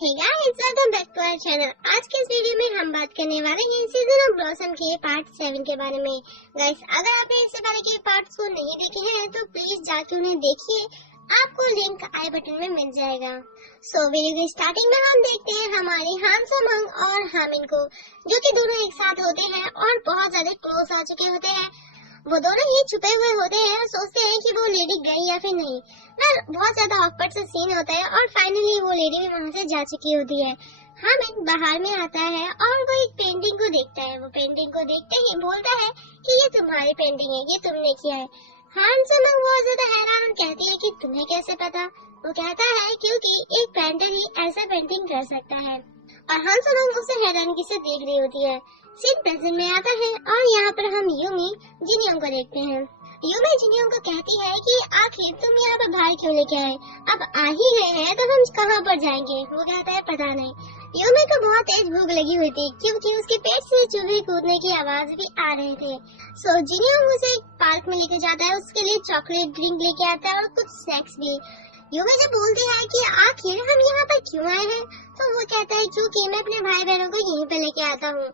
Hey guys, welcome back to our channel. आज के इस वीडियो में हम बात करने वाले हैं सीजन ऑफ ब्लॉसम के पार्ट 7 के बारे में। गाइस, अगर आपने इससे पहले के पार्ट्स को नहीं देखे हैं तो प्लीज जाके उन्हें देखिए, आपको लिंक आई बटन में मिल जाएगा। वीडियो की स्टार्टिंग में हम देखते हैं हमारे हान सो मंग और हामिन को, जो कि दोनों एक साथ होते हैं और बहुत ज्यादा क्लोज आ चुके होते हैं। वो दोनों ही छुपे हुए होते हैं और सोचते हैं कि वो लेडी गई या फिर नहीं। बहुत ज्यादा ऑकवर्ड सा सीन होता है और फाइनली वो लेडी भी वहाँ से जा चुकी होती है। हामिद बाहर में आता है और वो एक पेंटिंग को देखता है। वो पेंटिंग को देखते ही बोलता है कि ये तुम्हारी पेंटिंग है, ये तुमने किया है। हान समंग बहुत ज्यादा हैरान और कहती है कि तुम्हें कैसे पता। वो कहता है क्योंकि एक पेंटर ही ऐसा पेंटिंग कर सकता है। और हान समंग उसे हैरानगी से देख रही होती है। सीन प्रेजेंट में आता है और यहाँ पर हम यूमी जिनियोंग को देखते हैं। यूमी जिनियोंग को कहती है कि आखिर तुम यहाँ पर बाहर क्यों लेके आए, अब आ ही गए हैं तो हम कहाँ पर जाएंगे। वो कहता है पता नहीं। यूमी को बहुत तेज भूख लगी हुई थी क्योंकि उसके पेट से चूहे कूदने की आवाज भी आ रहे थे। जिनियोंग उसे एक पार्क में लेके जाता है, उसके लिए चॉकलेट ड्रिंक लेके आता है और कुछ स्नैक्स भी। यूमी जब बोलती है कि आखिर हम यहाँ पर क्यों आए हैं, तो वो कहता है क्योंकि मैं अपने भाई बहनों को यहीं पे लेके आता हूँ।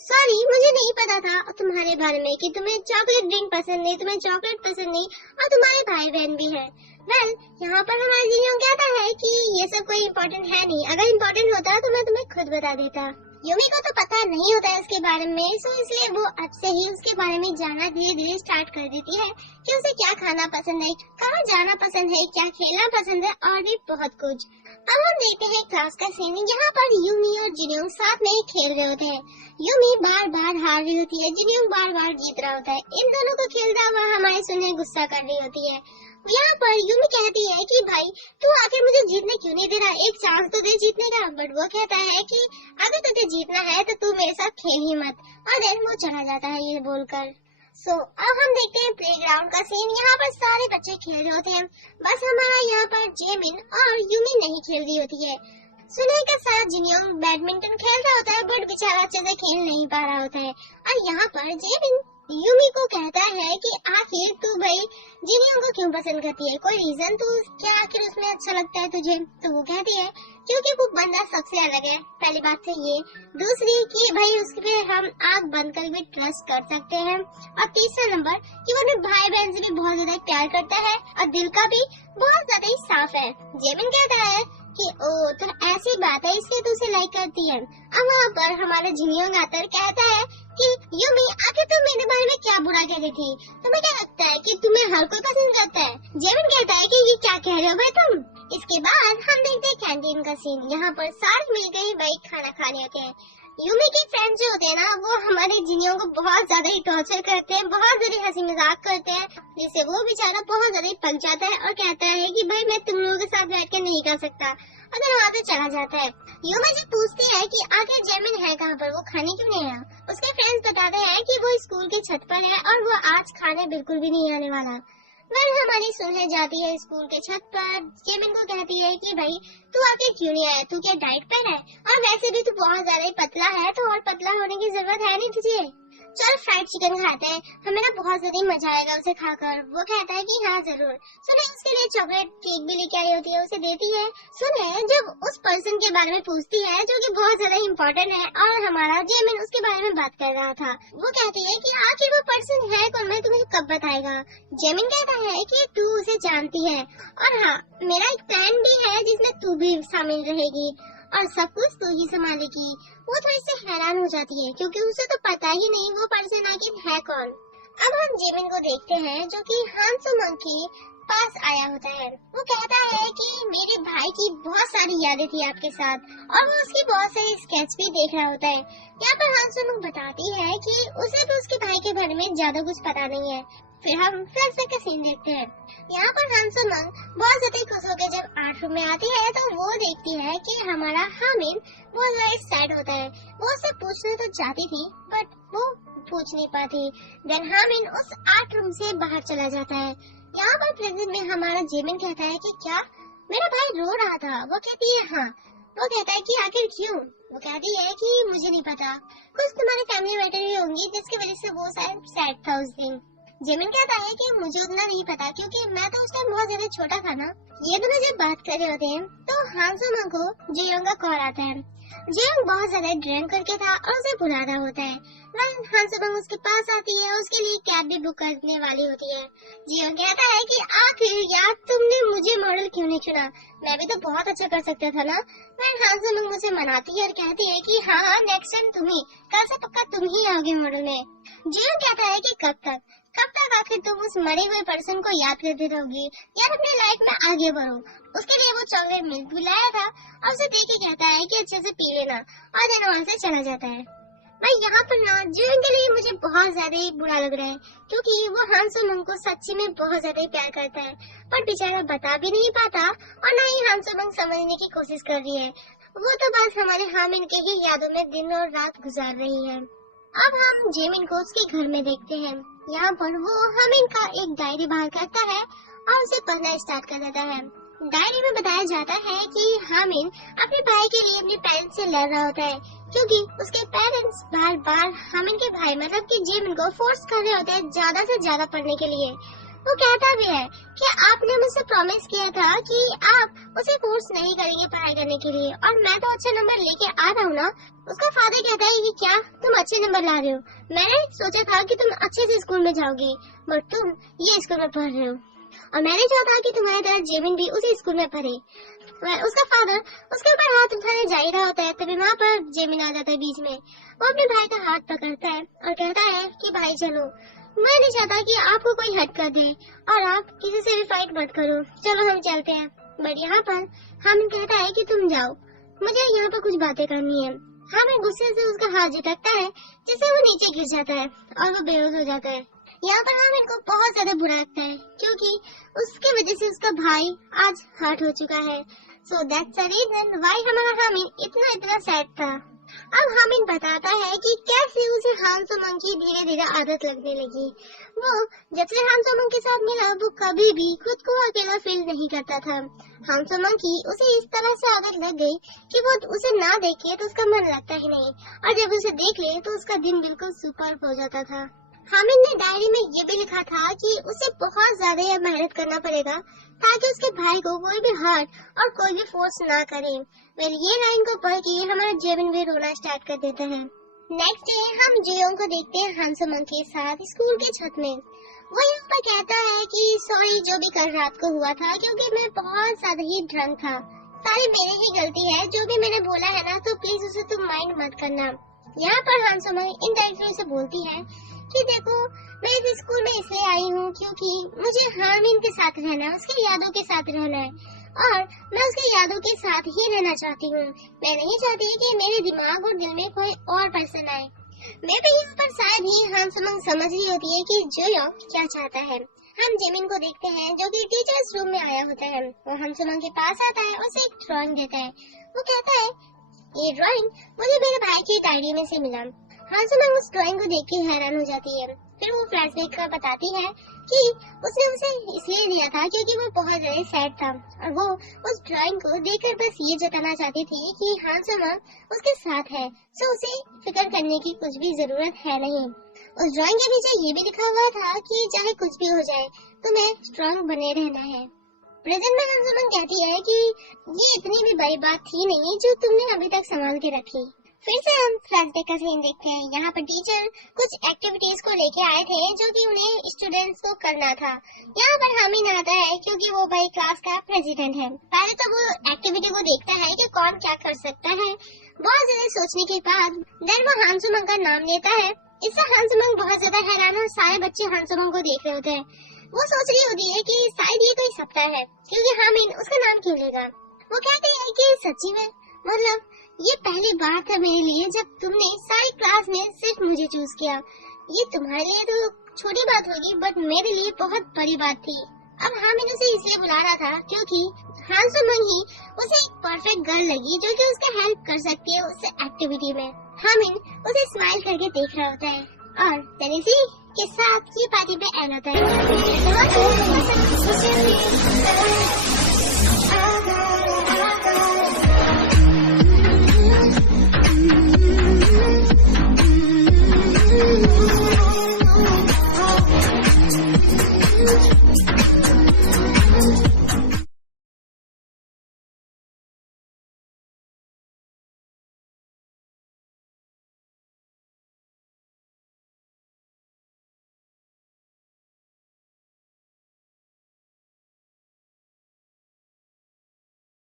सॉरी, मुझे नहीं पता था तुम्हारे बारे में कि तुम्हें चॉकलेट ड्रिंक पसंद नहीं, तुम्हें चॉकलेट पसंद नहीं और तुम्हारे भाई बहन भी है। यहाँ पर हमारे जिनियोंग कहता है कि ये सब कोई इम्पोर्टेंट है नहीं, अगर इम्पोर्टेंट होता तो मैं तुम्हें खुद बता देता। यूमी को तो पता नहीं होता है उसके बारे में, इसलिए वो अब से ही उसके बारे में जानना धीरे धीरे स्टार्ट कर देती है कि उसे क्या खाना पसंद है, कहाँ जाना पसंद है, क्या खेलना पसंद है और भी बहुत कुछ। अब हम देखते हैं क्लास का सीन। यहाँ पर यूमी और जिनियोंग साथ में खेल रहे होते हैं। यूमी बार बार हार रही होती है, जिनियोंग बार बार जीत रहा होता है। इन दोनों को खेलता हुआ हमारे सुनने गुस्सा कर रही होती है। यहाँ पर यूमी कहती है कि भाई तू आखिर मुझे जीतने क्यों नहीं दे रहा, एक चांस तो दे जीतने का। बट वो कहता है कि अगर तुझे जीतना है तो तू मेरे साथ खेल ही मत, और देन वो चला जाता है ये बोलकर। अब हम देखते हैं प्लेग्राउंड का सीन। यहाँ पर सारे बच्चे खेल रहे होते हैं, बस हमारा यहाँ पर जेमिन और यूमी नहीं खेल रही होती है। सुने के साथ जिनियोंग बैडमिंटन खेल रहा होता है, बट बेचारा अच्छे से खेल नहीं पा रहा होता है। और यहाँ पर जेमिन यूमी को कहता है कि आखिर तू भाई जिनियोंग को क्यों पसंद करती है, कोई रीजन तो क्या आखिर उसमें अच्छा लगता है तुझे। तो वो कहती है क्योंकि वो बंदा सबसे अलग है, पहली बात तो ये। दूसरी कि भाई उसके हम आँख बंद कर भी ट्रस्ट कर सकते हैं। और तीसरा नंबर कि वो अपने भाई बहन से भी बहुत ज्यादा प्यार करता है और दिल का भी बहुत ज्यादा ही साफ है। जेमिन कहता है कि ओ तो ऐसी बात है, इसलिए तू उसे लाइक करती है। अब वहाँ पर हमारा जिनियोंग आकर कहता है कि यूमी आखिर तुम मेरे बारे में क्या बुरा कह रही थी, तुम्हें क्या लगता है कि तुम्हें हर कोई पसंद करता है। जेमिन कहता है कि ये क्या कह रहे हो भाई तुम। इसके बाद हम देखते हैं कैंटीन का सीन। यहाँ पर सारे मिलकर ही भाई खाना खाने होते हैं। यूमी के फ्रेंड जो होते हैं ना, वो हमारे जिनियों को बहुत ज्यादा ही टॉर्चर करते हैं, बहुत ज्यादा हंसी मजाक करते हैं, जिससे वो बेचारा बहुत ज्यादा ही पक जाता है और कहता है कि भाई मैं तुम लोगों के साथ बैठ के नहीं कर सकता, अगर वहाँ पे चला जाता है। यूमी जब पूछती है कि आखिर जेमिन है कहाँ पर, वो खाने क्यों नहीं आया, उसके फ्रेंड्स बताते हैं कि वो स्कूल के छत पर है और वो आज खाने बिल्कुल भी नहीं आने वाला। हमारी सुलह जाती है स्कूल के छत पर। जेमिन को कहती है कि भाई तू आखिर क्यों नहीं आया, तू क्या डाइट पर है, और वैसे भी तू बहुत ज्यादा ही पतला है, तो और पतला होने की जरूरत है नहीं तुझे, चल फ्राइड चिकन खाते हैं, हमें ना बहुत ज्यादा मजा आएगा उसे खाकर। वो कहता है कि हाँ जरूर। सुने उसके लिए चॉकलेट केक भी लेके आई होती है, उसे देती है। सुने जब उस पर्सन के बारे में पूछती है जो कि बहुत ज्यादा इम्पोर्टेंट है और हमारा जेमिन उसके बारे में बात कर रहा था, वो कहती है कि आखिर वो पर्सन है कौन, मैं तुम्हें कब बताएगा। जेमिन कहता है कि तू उसे जानती है और हाँ मेरा एक प्लान भी है जिसमें तू भी शामिल रहेगी और सब कुछ तू ही संभालेगी। वो थोड़ी सी हैरान हो जाती है क्योंकि उसे तो पता ही नहीं वो पर्सन आखिर है कौन। अब हम जेमिन को देखते हैं जो कि हान सो मंग के पास आया होता है। वो कहता है कि मेरे भाई की बहुत सारी यादें थी आपके साथ, और वो उसकी बहुत सारी स्केच भी देख रहा होता है। यहाँ पर हान सो मंग बताती है कि उसे भी उसके भाई के बारे में ज्यादा कुछ पता नहीं है। फिर हम फ्लैशबैक का सीन देखते हैं। यहाँ पर हान सो मंग बहुत ज्यादा खुश होकर जब आर्ट रूम में आती है तो वो देखती है कि हमारा हामिन बहुत ज्यादा सैड होता है। वो उससे पूछना तो चाहती थी बट वो पूछ नहीं पाती। देन हामिन उस आर्ट रूम से बाहर चला जाता है। यहाँ पर प्रेजेंट में हमारा जेमिन कहता है कि क्या मेरा भाई रो रहा था। वो कहती है हाँ। वो कहता है कि आखिर क्यों। वो कहती है कि मुझे नहीं पता, कुछ तुम्हारे फैमिली मैटर ही होंगी जिसकी वजह से वो शायद सैड था उस दिन। जेमिन कहता है कि मुझे उतना नहीं पता क्योंकि मैं तो उस टाइम बहुत ज्यादा छोटा था ना। ये दोनों जब बात कर रहे होते हैं तो हान सो-मंग को जेयोंग का कॉल आता है। जेयोंग बहुत ज्यादा ड्रिंक करके था और उसे भुला रहा होता है। हान सो-मंग उसके पास आती है, उसके लिए कैब भी बुक करने वाली होती है। जेयोंग कहता है कि आखिर यार तुमने मुझे मॉडल क्यों नहीं चुना, मैं भी तो बहुत अच्छा कर सकता था ना। हान सो-मंग मुझे मनाती है और कहती है कि हाँ नेक्स्ट टाइम तुम ही, कल से पक्का तुम ही आओगे मॉडल में। जेयोंग कहता है कि कब तक आखिर तुम उस मरे हुए पर्सन को याद करते रहोगी, यार अपनी लाइफ में आगे बढ़ो। उसके लिए वो चॉकलेट मिल्क भी लाया था और उसे देख के कहता है कि अच्छे से पी लेना और देन वहाँ से चला जाता है। भाई यहाँ पर ना जेयोंग के लिए मुझे बहुत ज्यादा ही बुरा लग रहा है क्योंकि वो हान सो-मंग को सच्ची में बहुत ज्यादा ही प्यार करता है, पर बेचारा बता भी नहीं पाता और ना ही हान सो-मंग समझने की कोशिश कर रही है। वो तो बस हमारे हामिन के ही यादों में दिन और रात गुजार रही है। अब हम जेमिन को उसके घर में देखते हैं। यहाँ पर वो हामिन का एक डायरी बाहर करता है और उसे पढ़ना स्टार्ट कर देता है। डायरी में बताया जाता है कि हामिन अपने भाई के लिए अपने पेरेंट्स से लड़ रहा होता है क्योंकि उसके पेरेंट्स बार बार हामिन के भाई मतलब कि जेमिन को फोर्स कर रहे होते हैं ज्यादा से ज्यादा पढ़ने के लिए। वो कहता भी है कि आपने मुझसे प्रॉमिस किया था कि आप उसे फोर्स नहीं करेंगे पढ़ाई करने के लिए और मैं तो अच्छे नंबर लेके आ रहा हूँ ना। उसका फादर कहता है कि क्या तुम अच्छे नंबर ला रहे हो, मैंने सोचा था कि तुम अच्छे से स्कूल में जाओगी बट तुम ये स्कूल में पढ़ रहे हो और मैंने चाहा था कि तुम्हारी तरह जेमिन भी उसी स्कूल में पढ़े। उसका फादर उसके ऊपर हाथ उठाने जा ही रहा होता है तभी वहाँ पर जेमिन आ जाता है बीच में। वो अपने भाई का हाथ पकड़ता है और कहता है कि भाई चलो, मैं नहीं चाहता कि आपको कोई हट कर दे और आप किसी से भी फाइट मत करो, चलो हम चलते हैं। बट यहाँ पर हामिन कहता है कि तुम जाओ, मुझे यहाँ पर कुछ बातें करनी है। हामिन गुस्से से उसका हाथ झटकता है जिससे वो नीचे गिर जाता है और वो बेहोश हो जाता है। यहाँ पर हामिन को बहुत ज्यादा बुरा लगता है क्योंकि उसके वजह से उसका भाई आज हर्ट हो चुका है। So that's the reason why हमारा हामिन इतना सैड था। अब हामिन बताता है कि कैसे उसे हान सो-मंग की धीरे धीरे आदत लगने लगी। वो जब से हान सो-मंग के साथ मिला वो कभी भी खुद को अकेला फील नहीं करता था। हान सो-मंग की उसे इस तरह से आदत लग गई कि वो उसे ना देखे तो उसका मन लगता ही नहीं और जब उसे देख ले तो उसका दिन बिल्कुल सुपर्ब हो जाता था। हामिन ने डायरी में ये भी लिखा था कि उसे बहुत ज्यादा मेहनत करना पड़ेगा ताकि उसके भाई को कोई भी हर्ट और कोई भी फोर्स ना करे। वेल ये लाइन को पढ़ के हमारा जेमिन भी रोना स्टार्ट कर देता है। नेक्स्ट डे हम जेयोंग को देखते हैं हान सो-मंग के साथ स्कूल के छत में। वो यहाँ पर कहता है कि सॉरी जो भी कल रात को हुआ था क्योंकि मैं बहुत ज्यादा ही ड्रंक था, सारी मेरी ही गलती है, जो भी मैंने बोला है ना तो प्लीज उसे तुम माइंड मत करना। यहाँ पर हान सो-मंग इनडायरेक्टली उसे बोलती है कि देखो मैं इस स्कूल में इसलिए आई हूँ क्योंकि मुझे हामिन के साथ रहना है, उसकी यादों के साथ रहना है और मैं उसकी यादों के साथ ही रहना चाहती हूँ। मैं नहीं चाहती कि मेरे दिमाग और दिल में कोई और पर्सन आए। मैं भी यहाँ पर शायद ही हान सो-मंग समझ रही होती है कि जेयोंग क्या चाहता है। हम जेमिन को देखते हैं जो कि टीचर्स रूम में आया होता है। वो हान सो-मंग के पास आता है, उसे एक ड्राइंग देता है। वो कहता है ये ड्राइंग मुझे मेरे भाई की डायरी में से मिला। हान सो-मंग उस ड्राइंग को देख के हैरान हो जाती है। फिर वो फ्लैशबैक कर बताती है कि उसने उसे इसलिए दिया था क्योंकि वो बहुत ज्यादा सैड था और वो उस ड्राइंग को देखकर बस ये जताना चाहती थी कि हान सो-मंग उसके साथ है, सो उसे फिक्र करने की कुछ भी जरूरत है नहीं। उस ड्राइंग के पीछे ये भी लिखा हुआ था कि चाहे कुछ भी हो जाए तुम्हें स्ट्रॉन्ग बने रहना है। प्रेजेंट में हान सो-मंग कहती है कि ये इतनी भी बड़ी बात थी नहीं जो तुमने अभी तक संभाल के रखी। फिर से हम फ्लैशबैक का सीन देखते हैं। यहाँ पर टीचर कुछ एक्टिविटीज को लेके आए थे जो कि उन्हें स्टूडेंट्स को करना था। यहाँ पर हामिन आता है क्योंकि वो भाई क्लास का प्रेसिडेंट है। पहले तो वो एक्टिविटी को देखता है कि कौन क्या कर सकता है। बहुत ज्यादा सोचने के बाद देन वो हान सो-मंग का नाम लेता है। इससे हान सो-मंग बहुत ज्यादा हैरान और सारे बच्चे हान सो-मंग को देख रहे होते हैं। वो सोच रही होती है कि शायद ये कोई सपना है क्योंकि हामिन उसका नाम क्यों लेगा। वो कहते हैं कि सच्ची में मतलब ये पहली बार था मेरे लिए जब तुमने सारी क्लास में सिर्फ मुझे चूज किया। ये तुम्हारे लिए तो छोटी बात होगी बट मेरे लिए बहुत बड़ी बात थी। अब हामिन उसे इसलिए बुला रहा था क्योंकि हान सो-मंग ही उसे एक परफेक्ट गर्ल लगी जो कि उसका हेल्प कर सकती है उस एक्टिविटी में। हामिन उसे स्माइल करके देख रहा होता है और then इसी के साथ ये पार्टी पे एंड होता है।